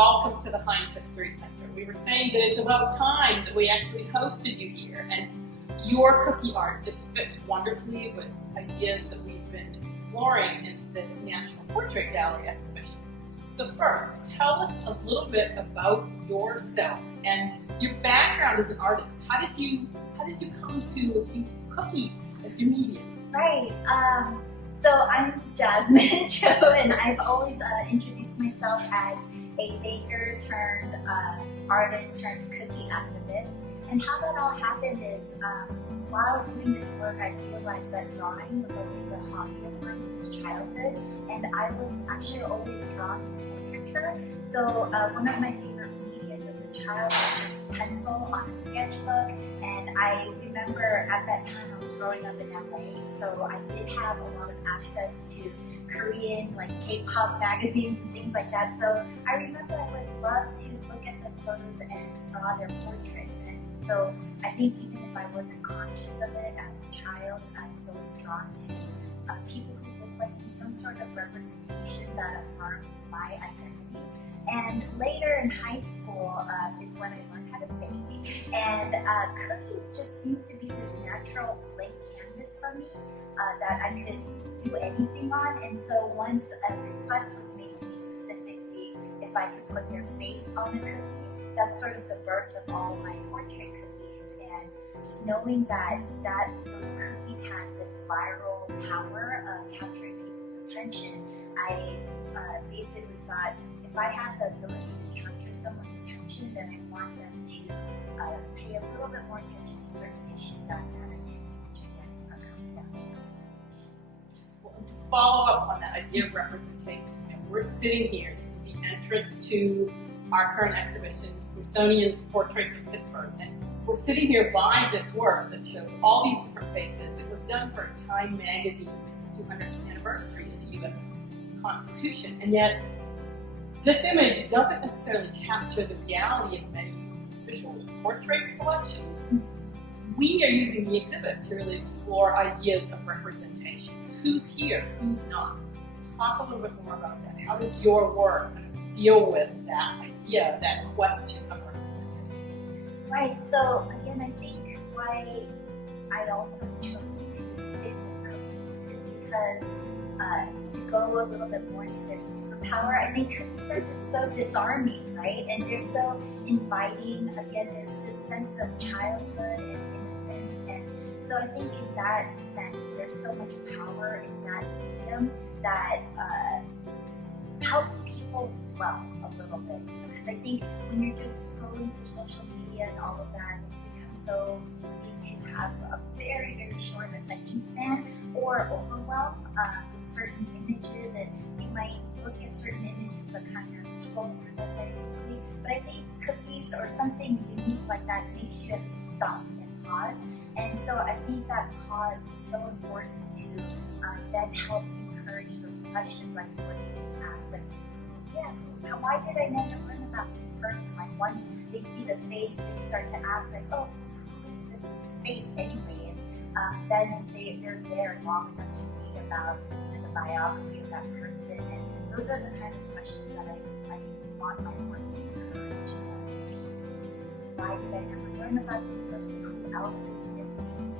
welcome to the Heinz History Center. We were saying that it's about time that we actually hosted you here, and your cookie art just fits wonderfully with ideas that we've been exploring in this National Portrait Gallery exhibition. So first, tell us a little bit about yourself and your background as an artist. How did you come to use cookies as your medium? Right. So I'm Jasmine Cho, and I've always introduced myself as a baker turned artist turned cookie activist. And how that all happened is while doing this work, I realized that drawing was always a hobby of mine since childhood, and I was actually always drawn to portraiture. So one of my favorite mediums as a child was just pencil on a sketchbook, and I remember at that time I was growing up in LA, so I did have a lot of access to Korean, like K-pop magazines and things like that. So I remember I would love to look at those photos and draw their portraits. And so I think even if I wasn't conscious of it as a child, I was always drawn to people who looked like me, some sort of representation that affirmed my identity. And later in high school is when I learned how to bake. And cookies just seemed to be this natural blank canvas for me that I could do anything on. And so once a request was made to me specifically if I could put their face on a cookie, that's sort of the birth of all my portrait cookies. And just knowing that those cookies had this viral power of capturing people's attention, I basically thought, if I have the ability to capture someone's attention, then I want them to pay a little bit more attention to certain issues that matter to me, which again comes down to representation. Well, to follow up on that idea of representation, we're sitting here. This is the entrance to our current exhibition, Smithsonian's Portraits of Pittsburgh, and we're sitting here by this work that shows all these different faces. It was done for Time magazine, the 200th anniversary of the U.S. Constitution, and yet this image doesn't necessarily capture the reality of many official portrait collections. We are using the exhibit to really explore ideas of representation. Who's here, who's not? Talk a little bit more about that. How does your work deal with that idea, that question of representation? Right, so again, I think why I also chose to stick with cookies is because to go a little bit more into their superpower, I think cookies are just so disarming, right? And they're so inviting. Again, there's this sense of childhood and innocence. And so I think in that sense, there's so much power in that medium that helps people dwell a little bit. Because I think when you're just scrolling through social media and all of that, it's become so easy to have a very, very short attention span or overwhelm with certain images, and you might look at certain images but kind of scroll through them very quickly. But I think cookies or something unique like that makes you at least stop and pause. And so I think that pause is so important to then help encourage those questions like what you just asked. Like, yeah, why did I never learn about this person? Like once they see the face, they start to ask like, oh, who is this face anyway? And then they're there long enough to read about the biography of that person. And those are the kind of questions that I want my work to encourage people. Why did I never learn about this person? Who else is missing?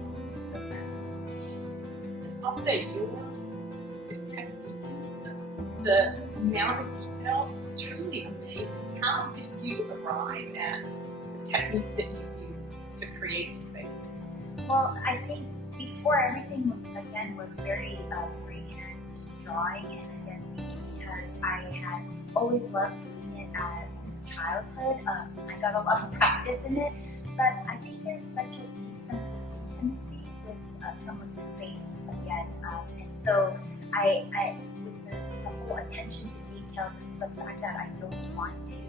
Those kinds of questions. I'll say your technique, the amount of detail, it's truly amazing. How did you arrive at the technique that you use to create these faces? Well, I think before everything, again, was very freehand, just drawing, and again, because I had always loved doing it since childhood. I got a lot of practice in it, but I think there's such a deep sense of intimacy with someone's face again, and so I with the whole attention to details, it's the fact that I don't want to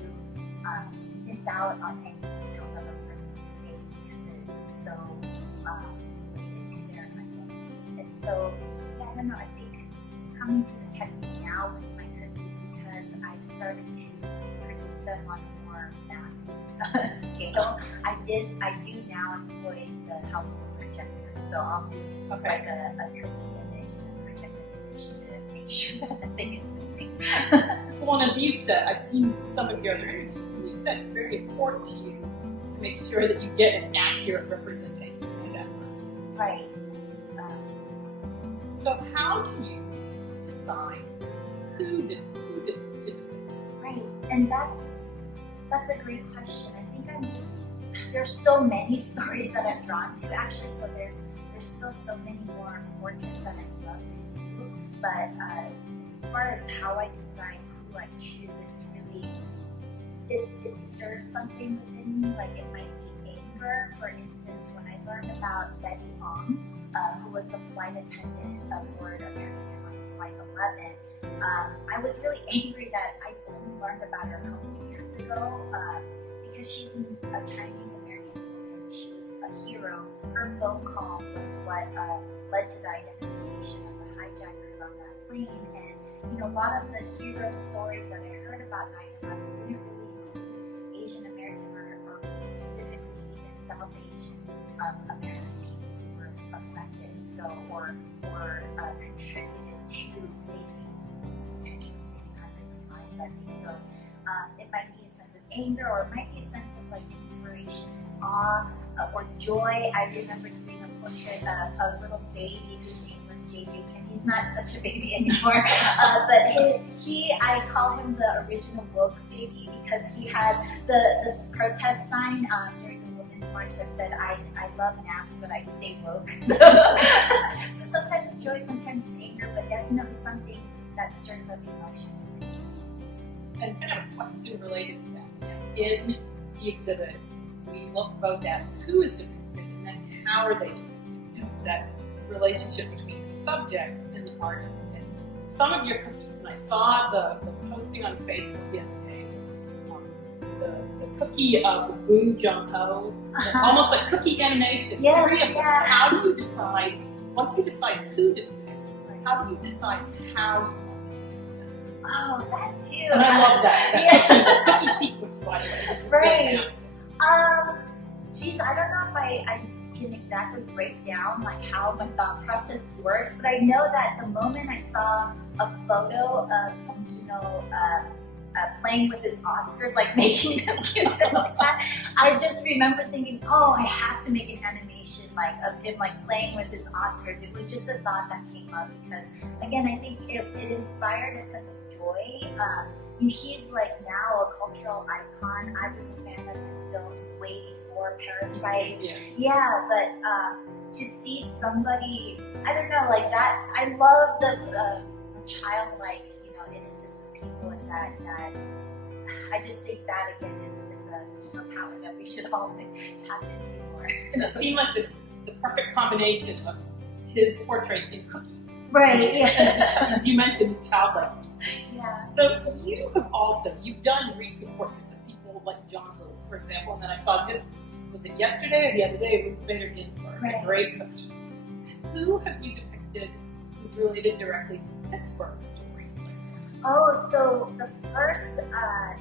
miss out on any details of a person's face because it is so related to their identity. And so, yeah, I don't know, I think coming to the technique now with my cookies, because I've started to produce them on a more mass scale, I do now employ the help of a projector. So I'll do like a cookie image and a projected image to make sure that nothing is missing. Well, and as you've said, I've seen some of your other interviews, and you said it's very important to you to make sure that you get an accurate representation to that person. Right. So how do you decide who to depict? Right, and that's a great question. I think there's so many stories that I'm drawn to actually, so there's still so many more portraits that I'd love to do, but as far as how I decide who I choose, it's really, it serves something within me, like it might be anger. For instance, when I learned about Betty Ong, who was a flight attendant aboard American Airlines Flight 11, I was really angry that I only learned about her a couple of years ago, because she's a Chinese American woman. She was a hero. Her phone call was what led to the identification of the hijackers on that plane. And a lot of the hero stories that I heard about 9/11 didn't really include Asian American or specifically even South Asian American people who were affected, or contributed to potentially saving hundreds of lives, I think. So it might be a sense of anger, or it might be a sense of like inspiration, awe, or joy. I remember doing a portrait of a little baby whose name was JJ. He's not such a baby anymore, but I call him the original woke baby, because he had this protest sign during the Women's March that said, I love naps, but I stay woke. So sometimes it's joy, sometimes it's anger, but definitely something that stirs up emotion. And kind of a question related to that. In the exhibit, we look both at who is depicted and then how are they depicted. It's that relationship between the subject and the artist. And some of your cookies, and I saw the posting on Facebook the other day, the cookie of the Boon Jung-ho, almost like cookie animation. Yes, three of them. yeah. How do you decide, once you decide who to depict, how do you decide how you want to depict them? Oh, that too. And I love that cookie sequence, by the way. This is fantastic. Geez, I don't know if I can exactly break down like how my thought process works, but I know that the moment I saw a photo of playing with his Oscars, like making them kiss and like that, I just remember thinking, oh, I have to make an animation like of him like playing with his Oscars. It was just a thought that came up because, again, I think it inspired a sense of joy. He's like now a cultural icon. I was a fan of his films way before Parasite. Yeah, but to see somebody, I don't know, like that, I love the childlike, innocence of people, and that I just think that again is a superpower that we should all tap into more. And it seemed like the perfect combination of his portrait in cookies. Right, yeah. As you mentioned, childlikeness. Yeah. So you've done recent portraits of people like John Lewis, for example, and then I saw was it yesterday or the other day, Ruth Bader Ginsburg, right. A great cookie. Who have you depicted who's related directly to Pittsburgh stories? Oh, so the first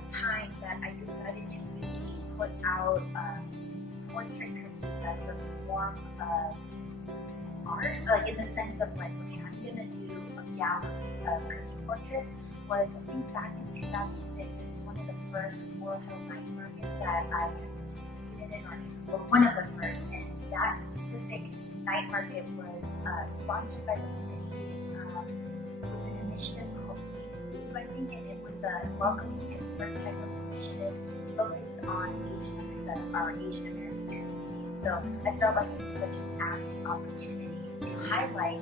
time that I decided to really put out portrait cookies as a form of art, like in the sense of like, okay, I'm gonna do a gallery of cookie portraits, was I think back in 2006. It was one of the first Squirrel Hill night markets that I had participated in, or one of the first, and that specific night market was sponsored by the city with an initiative called I think, and it was a welcoming Pittsburgh type of initiative focused on our Asian American community. So I felt like it was such an apt opportunity to highlight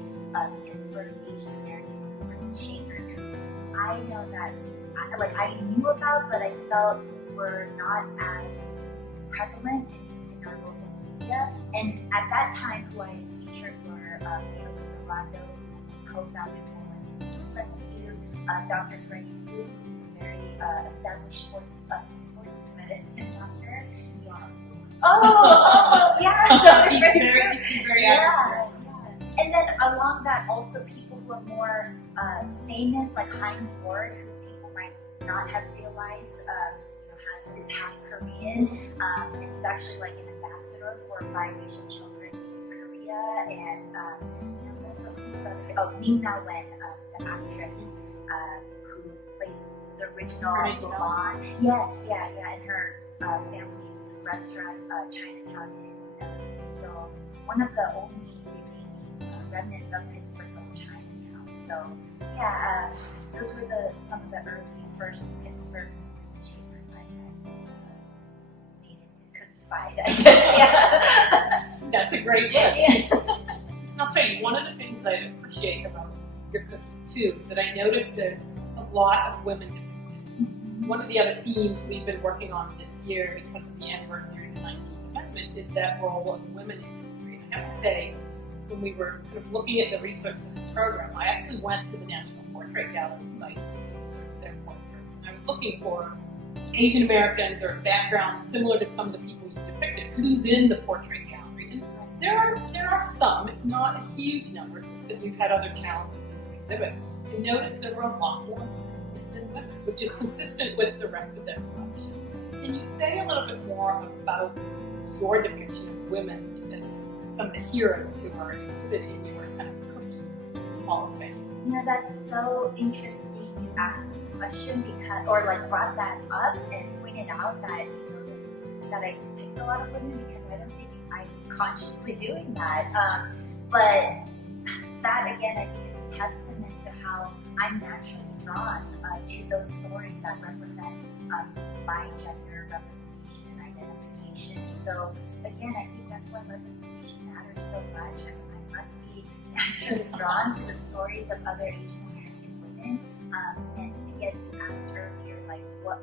Pittsburgh's Asian American movers and shakers, who I know that I knew about, but I felt were not as prevalent in our local media. And at that time, who I had featured were Mayor Lizardo, who co-founded Food Rescue, Dr. Freddie Fu, who's a very established sports medicine doctor. Yeah, Dr. Freddie Fu. He's very active. And then along that, also people who are more famous, like Heinz Ward, who people might not have realized is half Korean, and he's actually like an ambassador for biracial children in Korea. And there was also Min Na Wen, the actress who played the original Right, Milan. Yes, yeah, and her family's restaurant, Chinatown Inn, is still one of the only remaining remnants of Pittsburgh's old Chinatown. So yeah, those were some of the early first Pittsburgh movers and shakers I had made into cookie-fied, I guess. Yeah. That's a great list. Yeah. And I'll tell you, one of the things that I appreciate about your cookies too is that I noticed there's a lot of women depicted. One of the other themes we've been working on this year because of the anniversary of the 19th Amendment is that role of women in history. And I have to say, when we were kind of looking at the research for this program, I actually went to the National Portrait Gallery site to research their portraits. And I was looking for Asian Americans or backgrounds similar to some of the people you depicted, who's in the portrait gallery. And there are some, it's not a huge number, just because we've had other challenges in this exhibit. I noticed there were a lot more men than women, which is consistent with the rest of their collection. Can you say a little bit more about your depiction of women as some of the heroes who are included in your kind of cookie Hall of Fame? You know, that's so interesting you asked this question because, or like brought that up and pointed out that you noticed that I depict a lot of women, because I don't think I was consciously doing that. But that again, I think is a testament to how I'm naturally drawn to those stories that represent my gender representation and identification. So again, I think that's why representation matters so much. I must be naturally drawn to the stories of other Asian American women. And again, you asked earlier, like what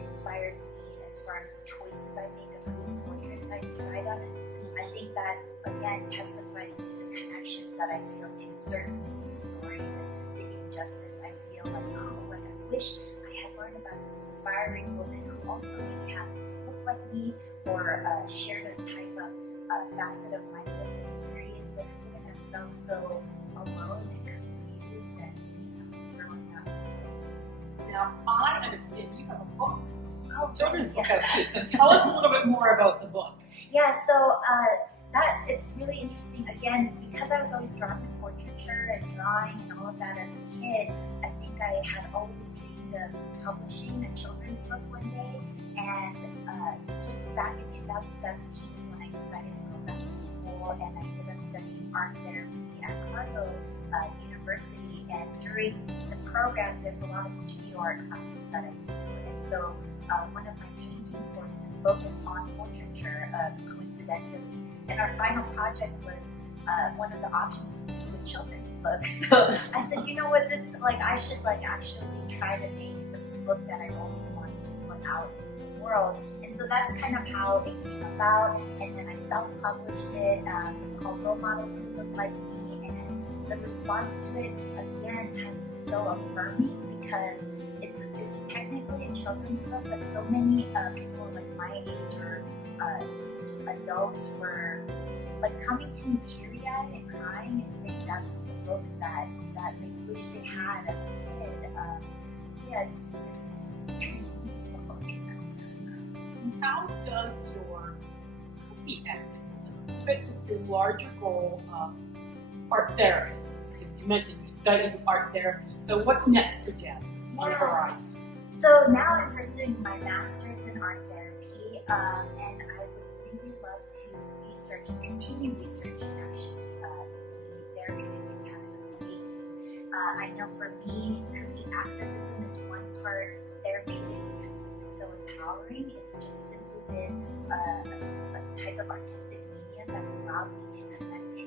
inspires me as far as the choices I make of whose portraits I decide on. And I think that again testifies to the connections that I feel to certain missing stories and the injustice I feel like, oh, like I wish I had learned about this inspiring woman who also maybe happened to look like me or shared a type of facet of my lived experience that I wouldn't have felt so alone and confused and growing up. So. Now, I understand you have a book, Oh, children's book yeah. out too. So tell us a little bit more about the book. Yeah, so that it's really interesting. Again, because I was always drawn to portraiture and drawing and all of that as a kid, I think I had always dreamed of publishing a children's book one day. And just back in 2017 is when I decided to go back to school, and I ended up studying art therapy at Cargo University. And during the program, there's a lot of studio art classes that I do. And so one of my painting courses focused on portraiture, coincidentally. And our final project was, one of the options was to do a children's book. So I said, you know what, I should actually try to make the book that I always wanted to put out into the world. And so that's kind of how it came about. And then I self-published it. It's called Role Models Who Look Like Me. And the response to it, again, has been so affirming, because it's technically a children's book, but so many people like my age or just adults were like coming to me teary-eyed and crying and saying that's the book that they wish they had as a kid. So yeah, it's How does your cookie activism fit with your larger goal of art therapists? Because you mentioned you studied art therapy. So what's next for Jasmine on the horizon? So now I'm pursuing my master's in art therapy, and I would really love to research and continue researching actually the therapeutic impacts of baking. I know for me, cookie activism is one part therapeutic because it's been so empowering. It's just simply been a type of artistic medium that's allowed me to connect to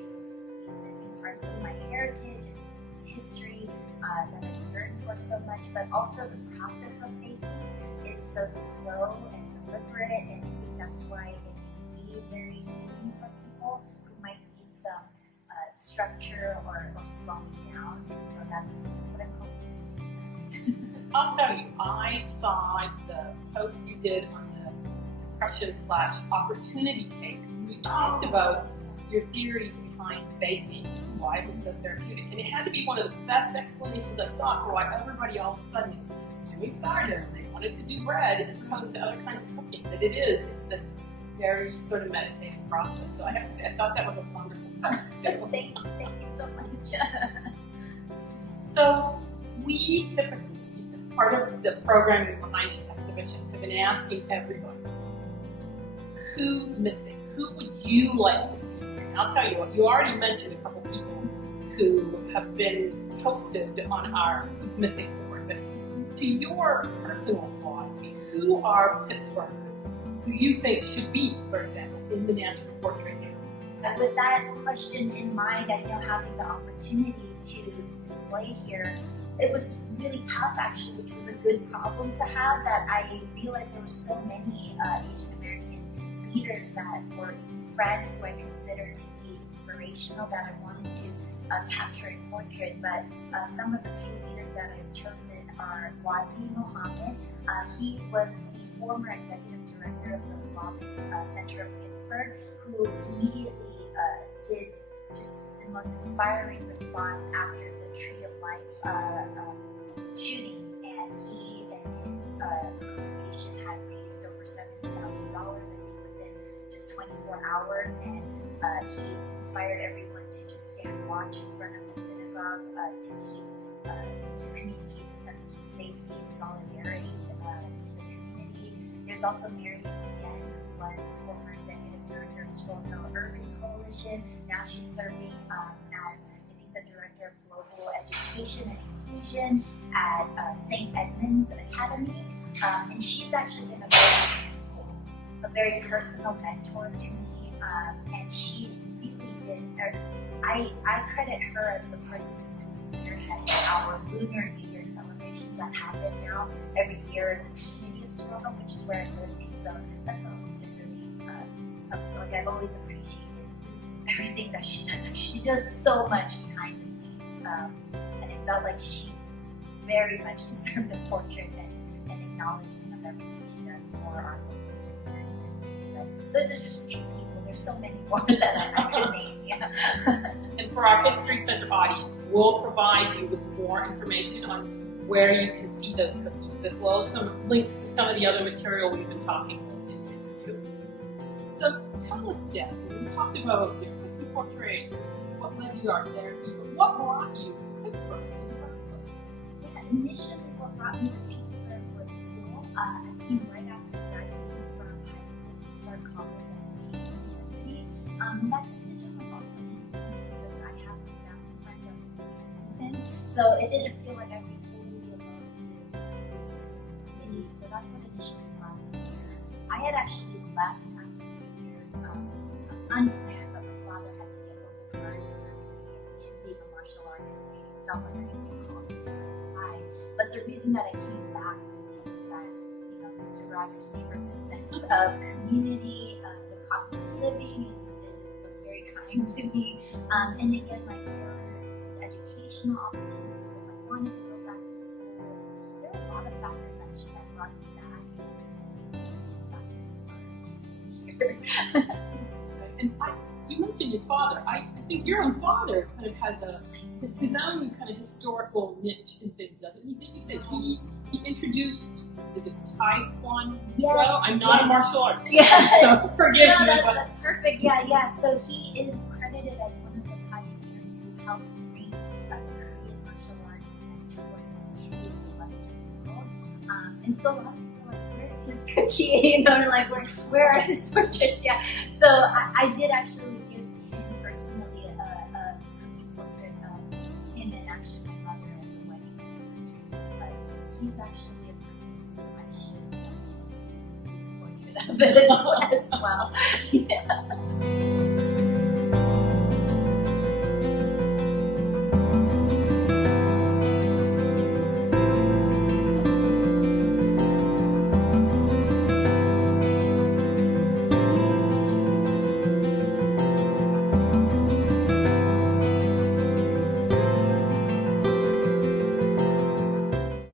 these missing parts of my heritage and this history that I've yearned for so much, but also the process of baking is so slow and deliberate, and I think that's why it can be very healing for people who might need some structure or slowing down, and so that's what I'm hoping to do next. I'll tell you, I saw the post you did on the depression/opportunity cake. You talked about your theories behind baking, why it was so therapeutic. And it had to be one of the best explanations I saw for why everybody all of a sudden is doing sourdough and they wanted to do bread as opposed to other kinds of cooking. That it's this very sort of meditative process. So I have to say, I thought that was a wonderful post too. Thank you so much. So we typically, as part of the programming behind this exhibition, I've been asking everybody, who's missing? Who would you like to see here? And I'll tell you what, you already mentioned a couple people who have been posted on our Who's Missing board, but to your personal philosophy, who are Pittsburghers who you think should be, for example, in the National Portrait Gallery? And with that question in mind, I know having the opportunity to display here, it was really tough actually, which was a good problem to have, that I realized there were so many Asian American leaders that were friends who I considered to be inspirational that I wanted to capture in portrait. But some of the few leaders that I've chosen are Wazi Mohammed. He was the former executive director of the Islamic Center of Pittsburgh, who immediately did just the most inspiring response after the Tree of Life shooting, and he and his congregation had raised over $70,000, I think, within just 24 hours, and he inspired everyone to just stand watch in front of the synagogue to communicate a sense of safety and solidarity to the community. There's also Miriam again, who was the former executive director of Scroll Hill Urban Coalition. Now she's serving as, I think, the director of global education and inclusion at St. Edmund's Academy, and she's actually been a very personal mentor to me, and she really did. I credit her as the person who spearheaded our Lunar New Year celebrations that happen now every year in the community of Scroll Hill, which is where I live too. So that's always been really like I've always appreciated everything that she does. Like, she does so much behind the scenes, and it felt like she very much deserved the portrait and acknowledgement of everything she does for our location. But those are just two people. There's so many more that I could name. Yeah. And for our History Center audience, we'll provide you with more information on where you can see those cookies, as well as some links to some of the other material we've been talking about in the interview. So tell us, Jasmine, we talked about your cookie portraits, what led you to art therapy, but what brought you to Pittsburgh in the first place? Yeah, initially what brought me to Pittsburgh was school. I came right after graduating from high school to start college at Duquesne University. And that decision was also influenced because I have some family friends that live in Kensington, so it didn't feel like I'd be totally alone to move to a new city. So that's what initially brought me here. I had actually left after 3 years, unplanned, but my father had to get open heart surgery, and him being a martial artist, I felt like I was called to be on his side. But the reason that I came back really is that, you know, Mr. Rogers' neighborhood sense of community, the cost of living was very kind to me, and again, like, there were these educational opportunities if I wanted to go back to school. And there were a lot of factors actually that brought me back, and I think those same factors are here. And you mentioned your father. I think your own father kind of has his own kind of historical niche in things, doesn't he? Didn't you say he introduced, is it Taekwondo? Yes, I'm not a martial artist, yeah. so forgive me. But That's perfect. Yeah. So he is credited as one of the pioneers who helped bring the Korean martial art as Taekwondo to the Western world. And so a lot of people are like, where's his cookie? You know, like, where are his portraits? Yeah. So I did actually give to him personally a cookie portrait of him and actually my mother as a wedding anniversary. But he's actually a person who I should definitely do a portrait of as well. Yeah.